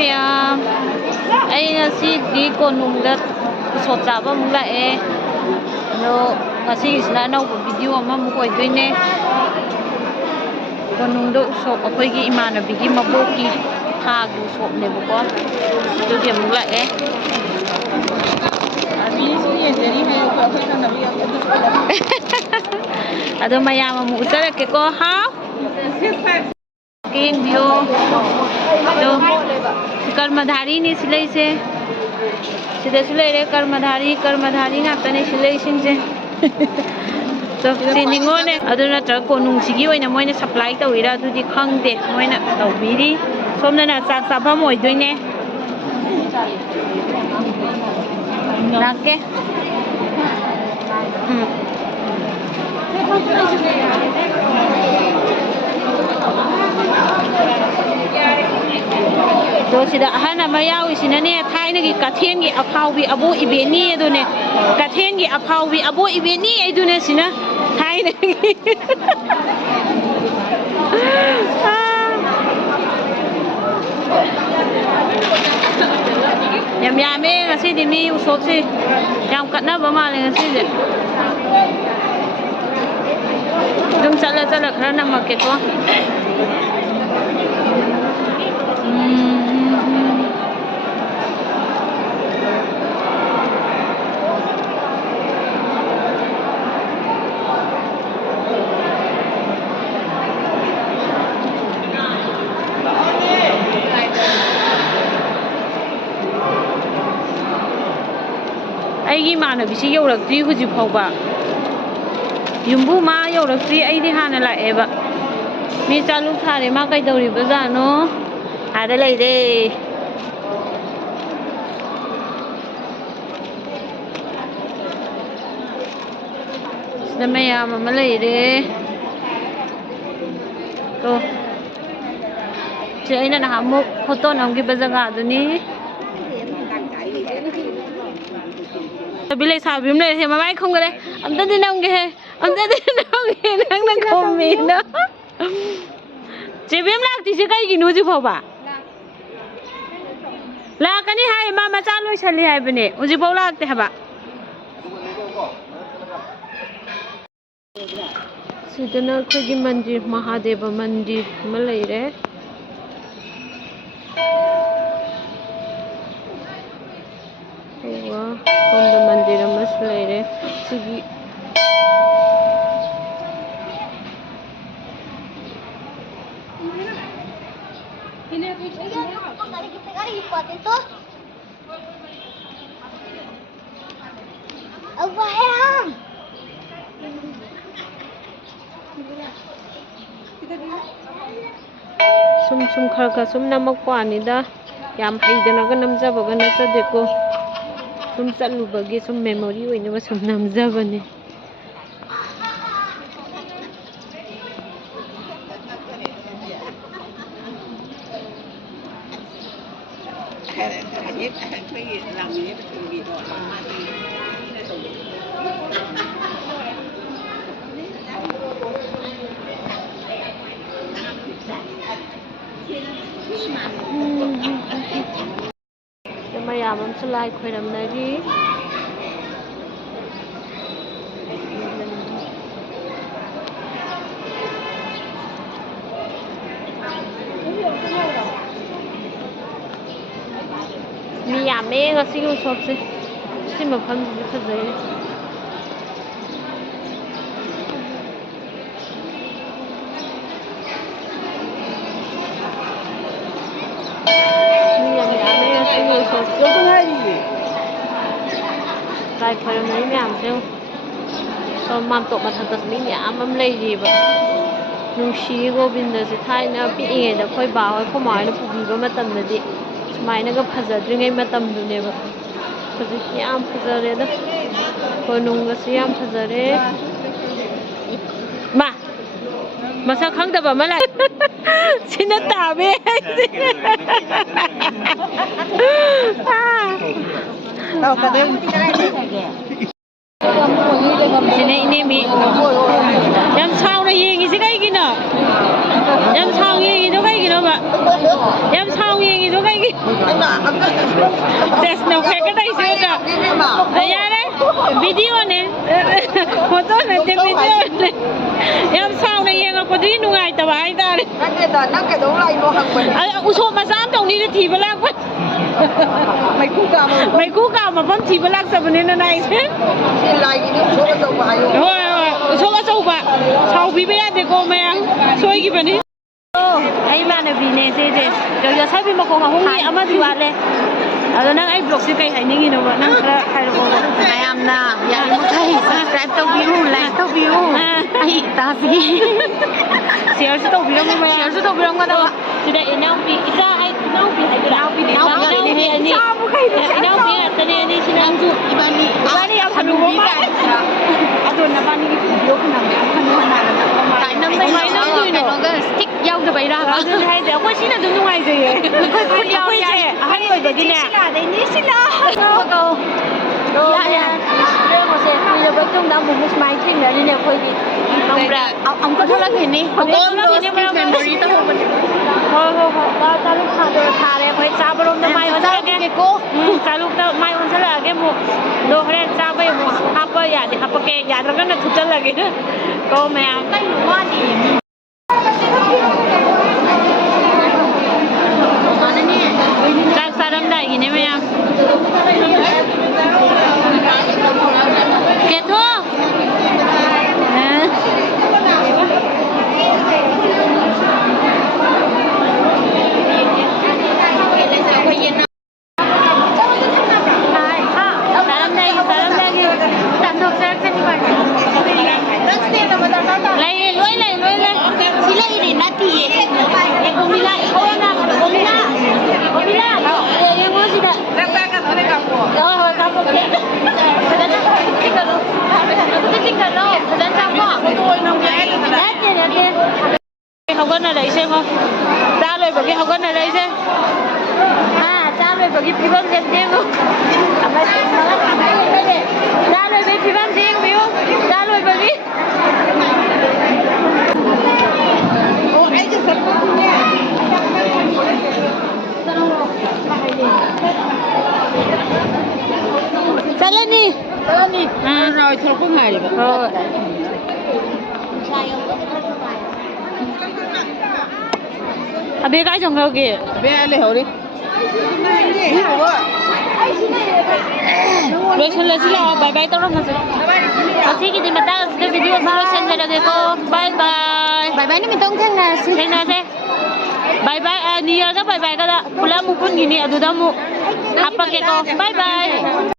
mèo anh si đi con nung đất sốt chả bông mùng lại nó si là nấu một video mà mua quay tuyên nè con nung đất sốt ở quê cái mà nó bị cái mà bốc cái thà cái sốt này bốc quá tôi điểm mùng lại ada maya mà mua ra cái có há cái video तो कर्मधारी ने सिलाई से सीधे सिलाई रे कर्मधारी ना तने सिलाई सिंह से तो सिनिंगो ने अदुना ट्रक को नुंसिगी ओइना मोइना सप्लाई तौइरा दुदि खंगदे मोइना तौबिरी सोमना चाक चाफम ओइदोइने लाके तो सिदा अहन अमा याउइसिनाने थाइनगी कथेनगी अफाउबी अबो इबेनी अदुने कथेनगी अफाउबी अबो इबेनी अदुने सिना थाइनगी yam yame ngasi di mi usop si yam katnaba male ngasi je dum chala khara namak ke ko ꯑꯩꯒꯤ ꯏꯃꯥꯟꯅꯕꯤꯁꯤ ꯌꯧꯔꯛꯇ꯭ꯔꯤ ꯍꯧꯖꯤꯛ ꯐꯥꯎꯕ ꯌꯨꯝꯕꯨ ꯃꯥ ꯌꯧꯔꯛꯇ꯭ꯔꯤ ꯑꯩꯗꯤ ꯍꯥꯟꯅ ꯂꯥꯛꯑꯦꯕ ꯃꯤ ꯆꯥꯂꯨꯛ ꯊꯥꯔꯦ ꯃꯥ ꯀꯩꯗꯧꯔꯤꯕꯖꯥꯠꯅꯣ ꯑꯥꯗ ꯂꯩꯔꯦ ꯁꯤꯗ ꯃꯌꯥꯝ ꯑꯃ ꯂꯩꯔꯦ ꯇꯣ ꯁꯤ ꯑꯩꯅ ꯅꯍꯥꯟꯃꯨꯛ ꯐꯣꯇꯣ ꯅꯝꯈꯤꯕ ꯖꯒꯥꯗꯨꯅꯤ Bilai sabim le he mamai khong gale amta din nam ge nang nang khom mi na chebim lak ti se kai gi nu ji phoba la kani hai ma ma cha loi sali hai bane uji pau lak te haba sidana khoi gi mandir mahadeva mandir ma lai re Om mandir mas laire sigi sum khar sum namak panida yam haidana ga namjaba ga nachadeko sum chalubagi sum memory oina ba sum namjabane mayam am salai khoiramnagi mi yame ngasi usop se si mafam ji phajai Lai khoiram nai myam se so mam tok ma thak mi myam am lei ri ba nungsi Govinda se thaina pi nge da khoi ba hoi khomai na pubi ba matam na di sumaina ga phajadri ngai matam du ne ba phajik yam phajare da ko nung ga se yam phajare ma masa khang da ba ma lai sina ta be tao ta dem sini ini mi yam sao na yengi si kai gina yam sao yengi do kai gina ba yam sao yengi do kai ꯇꯦꯁ ꯅꯧꯈ꯭ꯔꯦ ꯀꯗꯥꯏꯁꯤꯗ ꯌꯥꯔꯦ ꯚꯤꯗꯤꯑꯣꯅꯦ photo ꯅꯠꯇꯦ ꯚꯤꯗꯤꯑꯣꯅꯦ ꯌꯥꯝ ꯁꯥꯎꯅ ꯌꯦꯡꯉꯛꯄꯗꯨꯒꯤ ꯅꯨꯡꯉꯥꯏꯇꯕ ꯍꯥꯏꯇꯥꯔꯦ ꯅꯪ ꯀꯩꯗꯧ ꯂꯥꯛꯏꯅꯣ ꯍꯪꯕꯅꯦ ꯎꯁꯣꯞ ꯃꯆꯥ ꯑꯃ ꯇꯧꯅꯤꯅ ꯊꯤꯕ ꯂꯥꯛꯄ ꯃꯩꯈꯨ ꯀꯥ ꯃꯐꯝ ꯊꯤꯕ ꯂꯥꯛꯆꯕꯅꯤꯅ ꯅꯥꯏꯁꯦ ꯁꯤ ꯂꯥꯏꯒꯤꯗꯤ ꯎꯁꯣꯞ ꯑꯆꯧꯕ ꯍꯥꯏꯌꯣ ꯍꯣꯏ ꯍꯣꯏ ꯎꯁꯣꯞ ꯑꯆꯧꯕ ꯁꯥꯎꯕꯤꯕ ꯌꯥꯗꯦꯀꯣ ꯃꯌꯥꯝ ꯁꯣꯏꯈꯤꯕꯅꯤ ꯑꯩ ꯏꯃꯥꯟꯅꯕꯤꯅꯦ ꯁꯤꯁꯦ ꯌꯣꯠꯁꯥꯕꯤ ꯃꯈꯣꯡ ꯑꯍꯨꯝꯒꯤ ꯑꯃꯗꯤ ꯋꯥꯠꯂꯦ ꯑꯗꯣ ꯅꯪ ꯑꯩ ꯕ꯭ꯂꯣꯛꯁꯦ ꯀꯩ ꯍꯥꯏꯅꯤꯡꯉꯤꯅꯣꯕ ꯅꯪ ꯈꯔ ꯍꯥꯏꯔꯛꯑꯣꯕ ꯃꯌꯥꯝꯅ ꯌꯥꯔꯤꯃꯈꯩ ꯁꯕꯁꯀ꯭ꯔꯥꯏꯕ ꯇꯧꯕꯤꯌꯨ ꯂꯥꯏꯛ ꯇꯧꯕꯤꯌꯨ ꯑꯩ ꯏꯇꯥꯁꯤꯒꯤ ꯁꯤꯌꯔꯁꯨ ꯇꯧꯕꯤꯔꯝꯃꯨ ꯃꯌꯥꯝ ꯁꯤꯌꯔꯁꯨ ꯇꯧꯕꯤꯔꯝꯒꯗꯕ ꯁꯤꯗ ꯏꯅꯥꯎꯄꯤ ꯏꯆꯥ ꯏꯅꯥꯎꯄꯤ ꯍꯥꯏꯗꯣꯏꯔꯥ ꯏꯅꯥꯎꯄꯤ ꯑꯅꯤ ꯏꯅꯥꯎꯄꯤ ꯉꯥꯛꯇꯅꯦ ꯑꯅꯤꯁꯤꯅ 이반이 ꯌꯥꯝ ꯍꯅꯨꯕ ꯃꯥꯜꯂꯦ ꯑꯗꯣ ꯅꯕꯥꯅꯤꯒꯤ ꯚꯤꯗꯤꯑꯣ ꯈꯨꯅꯝ ꯌꯥꯝ ꯍꯅꯨ ꯍꯅꯥꯅ ꯀꯩꯅꯣꯒ ꯁ꯭ꯇꯤꯛ ꯌꯥꯎꯗꯕꯩꯔꯥꯕ ꯑꯗꯨꯅꯦ ꯍꯥꯏꯁꯦ ꯑꯩꯈꯣꯏ ꯁꯤꯅ ꯑꯗꯨꯝ ꯅꯨꯡꯉꯥꯏꯖꯩꯌꯦ ꯑꯩꯈꯣꯏꯁꯦ ꯑꯍꯟ ꯑꯣꯏꯕꯒꯤꯅꯦ ꯌꯦꯡꯉꯣꯁꯦ ꯀꯨꯏꯔꯕ ꯃꯇꯨꯡꯗ ꯑꯃꯨꯛ ꯁꯨꯃꯥꯏꯅ ꯊꯦꯡꯅꯔꯤꯅꯦ ꯑꯩꯈꯣꯏꯗꯤ ꯈꯪꯕ꯭ꯔꯥ ꯑꯃꯨꯛꯀ ꯊꯣꯛꯂꯛꯈꯤꯅꯤ ꯃꯦꯃꯣꯔꯤ ꯇꯧꯍꯧꯕꯅꯦ ꯍꯣꯏ ꯍꯣꯏ ꯍꯣꯏ ꯆꯥꯂꯨꯛ ꯊꯥꯔꯦ ꯑꯩꯈꯣꯏ ꯆꯥꯕꯔꯣꯝꯗ ꯃꯥꯏ ꯑꯣꯟꯁꯤꯜꯂꯒꯦ ꯆꯥꯂꯨꯛꯇ ꯃꯥꯏ ꯑꯣꯟꯁꯤꯜꯂꯛꯑꯒꯦ ꯑꯃꯨꯛ ꯑꯗꯣ ꯍꯣꯔꯦꯟ ꯆꯥꯕꯩ ꯑꯃꯨꯛ ꯍꯥꯞꯄ ꯌꯥꯗꯦ ꯍꯥꯞꯄꯛꯀꯦ ꯌꯥꯗ꯭ꯔꯒꯅ ꯊꯨꯞꯆꯜꯂꯒꯦ ꯀꯣ ꯃꯌꯥꯝ ꯆꯥꯛ ꯆꯥꯔꯝꯗꯥꯏꯒꯤꯅꯦ ꯃꯌꯥꯝ ꯀꯦꯊꯣ hꯧꯒꯠꯅꯔꯛꯏꯁꯦ ꯉꯣ ꯆꯥ ꯂꯣꯏꯕꯒꯤ ꯍꯧꯒꯠꯅꯔꯛꯏꯁꯦ ꯆꯥ ꯂꯣꯏꯕꯒꯤ ꯐꯤꯕꯝꯁꯦ ꯌꯦꯡꯉꯨ ꯆꯥ ꯂꯣꯏꯕꯒꯤ ꯐꯤꯕꯝꯁꯦ ꯌꯦꯡꯕꯤꯌꯨ ꯆꯥ ꯂꯣꯏꯕꯒꯤ ꯆꯠꯂꯅꯤ ꯊꯣꯛꯂꯛꯄ ꯉꯥꯏꯔꯤꯕ ꯑꯕꯦ ꯀꯥꯏ ꯆꯪꯈ꯭ꯔꯒꯦ ꯕꯦ ꯂꯩꯍꯧꯔꯤ ꯂꯣꯏꯁꯤꯜꯂꯁꯤ ꯂꯥꯛꯑꯣ ꯕꯥꯏ ꯕꯥꯏ ꯇꯧꯔꯝꯃꯁꯤ ꯉꯁꯤꯒꯤꯗꯤ ꯃꯇꯥꯡ ꯑꯁꯤꯗ ꯚꯤꯗꯤꯑꯣꯁꯤ ꯂꯣꯏꯁꯤꯟꯖꯔꯒꯦꯀꯣ ꯕꯥꯏ ꯕꯥꯏ ꯕꯥꯏ ꯕꯥꯏ ꯅꯨꯃꯤꯠꯇ ꯊꯦꯡꯅꯔꯁꯤ ꯕꯥꯏ ꯕꯥꯏ ꯅꯤꯌꯨ ꯌꯔꯗ ꯕꯥꯏ ꯕꯥꯏꯒꯗ ꯄꯨꯂꯞ ꯑꯃꯨꯛ ꯄꯨꯟꯈꯤꯅꯤ ꯑꯗꯨꯗ ꯑꯃꯨꯛ ꯍꯥꯞꯄꯛꯀꯦꯀꯣ ꯕꯥꯏ ꯕꯥꯏ